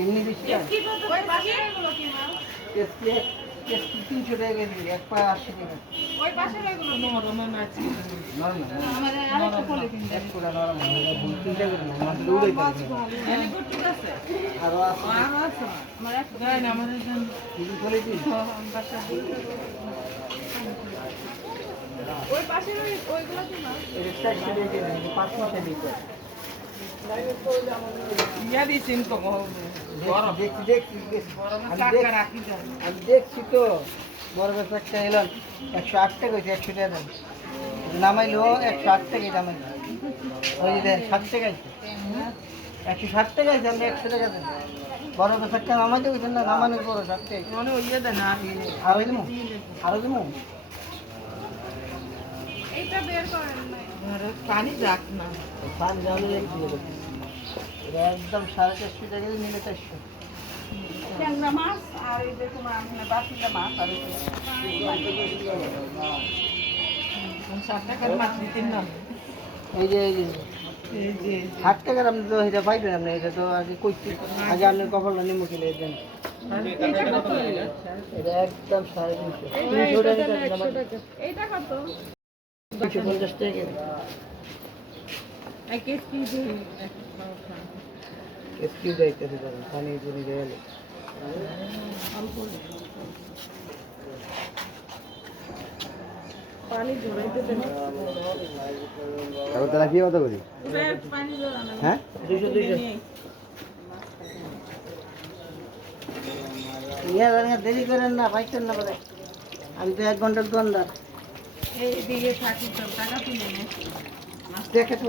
এমনি বেশি না ওই পাশের এগুলো কি মা? কেসকি কেসকি 300 টাকা কেজি এক পা 80 টাকা ওই পাশের এগুলো নরম আছে। নরম না আমাদের আরেকটা পলিথিন দেন। এক পুরা নরম না ভুল চিন্তা করি না মাছ দৌড়ে মাছ থাকে ভালো। এনে গুট্টুক আছে? আর আছে আর আছে। আমার একটা দেয় না আমাদের জন্য। কি বলেছি বাসা ওই পাশের ওইগুলো কি মা? এর 400 টাকা কেজি 500 টাকা কেজি ইয়া দিছেন তো আমি দেখছি তো বড় ব্যবসা একটা এলাম 108 টাকা হয়েছে 100 টাকা দেন নামাইলো 108 টাকাই নামাইলো ওই দেন 60 টাকা 160 টাকা আছে আমরা 100 টাকা দেন বড় ব্যবসা নামাইতে হয়েছেন না নামানোর পরে 60 টাকা মানে ওই ইয়ে দেন আরো দিমু আরো দিমু এইটা বের করেন না পানি যাক না পান জানো একদম 450 টাকা নিলে 400 ট্যাংরা মাছ আর এই যে তোমার বাসিলা মাছ আর 60 টাকার মাছ দিতেন না এই যে এই যে 60 টাকার আপনি তো এটা পাইবেন আপনি এটা তো আগে কইছি আগে আপনার কপালটা নিমু কিনে দেন এটা একদম 350 এইটা কত 250 টাকা এক কেজি এক্সকিউজ আইতেছে পানি পুনি গেলে পানি ঝরাইতে দেন তারপর তারা কি কথা করি পানি ঝরানো হ্যাঁ 200 দেরি করেন না পাইছেন না পরে আমি তো 1 ঘন্টার দোকানদার এই দিকে থাকি তো টাকা তুলে নে দেখে তো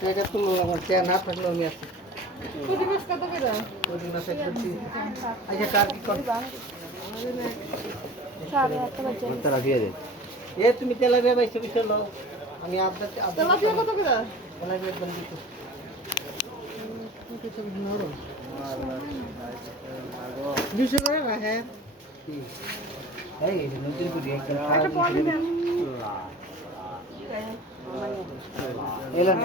টাকা তুলো আমার টাকা না থাকলেও আমি আছি প্রতি মাস কত করে প্রতি মাসে করছি আচ্ছা কার কি কর তারা দিয়ে দে এ তুমি তেলাপিয়া পাইছো কিছু লো আমি আপনার তেলাপিয়া কত করে তেলাপিয়া একদম দিচ্ছি নরম 200 করে না হ্যাঁ এই নতুন করে একটা পলি দেন এলেন